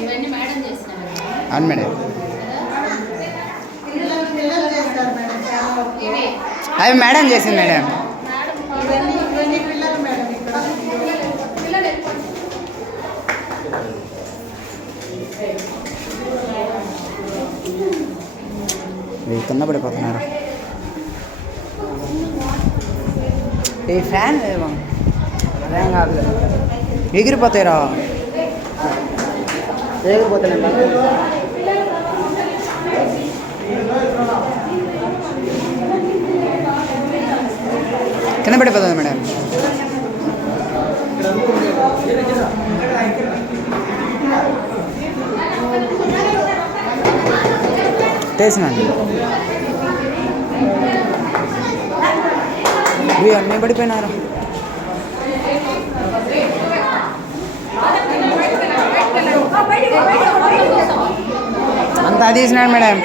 ఇవన్నీ మేడం చేస్తున్నారు. అవును మేడం. అవి మేడం చేసింది మేడం. కింద పడిపోతున్నారు. ఈ ఫ్యాన్ అదేం కాదు, ఎగిరిపోతాయిరా, ఎగిరిపోతాయి. కింద పడిపోతుంది మేడం. చేసినండి అన్నీ పడిపోయినారు. అంతా తీసినాడు మేడం.